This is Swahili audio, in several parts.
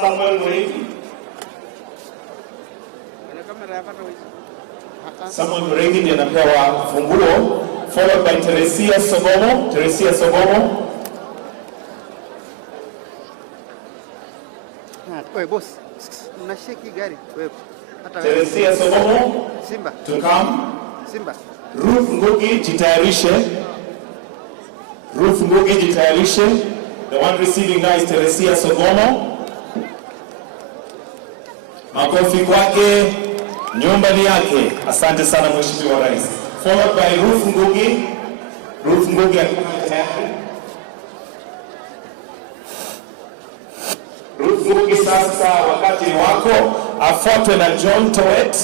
Samuel Murigi. Samuel Murigi ndiye anapewa funguo, followed by Teresia Sogomo. Teresia Sogomo. Oi boss, unashiki gari wewe. Teresia Sogomo. Simba. To come. Simba. Ruth Ngugi jitayarishe. Ruth Ngugi jitayarishe. The one receiving now is Teresia Sogomo. Makofi kwake, nyumba ni yake. Asante sana Mheshimiwa Rais. Followed by Ruth Ngugi. Ruth Ngugi Ruth Ngugi sasa wakati wako, afuatwe na John Toet.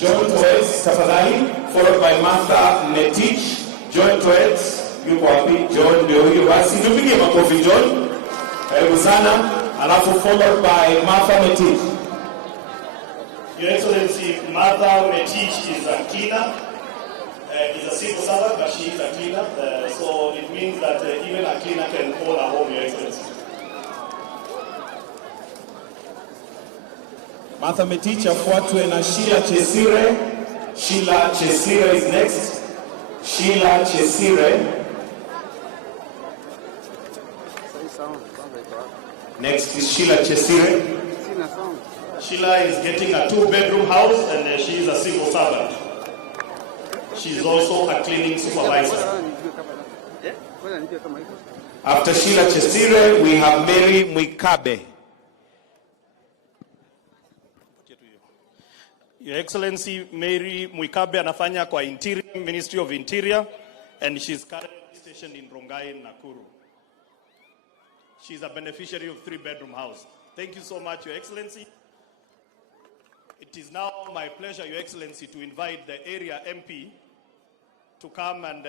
John Toet, tafadhali, followed by Martha Netich. John Toet, yuko wapi? John ndio huyo basi. Tupige makofi John. Karibu sana. Alafu followed by Martha Netich. Your Excellency, Martha Netich is a cleaner. Is a civil servant, but she is a cleaner. So it means that even a cleaner can call her home, Your Excellency. Martha Metich afuatwe na Sheila Chesire. Sheila Chesire is next. Sheila Chesire. Next is Sheila Chesire. Sheila is getting a 2-bedroom house and she is a civil servant. She is also a cleaning supervisor. After Sheila Chesire, we have Mary Mwikabe. Your Excellency, Mary Mwikabe anafanya kwa Interior, Ministry of Interior, and she's currently stationed in Rongai, Nakuru. She's a beneficiary of 3-bedroom house. Thank you so much, Your Excellency. It is now my pleasure, Your Excellency, to invite the area MP to come and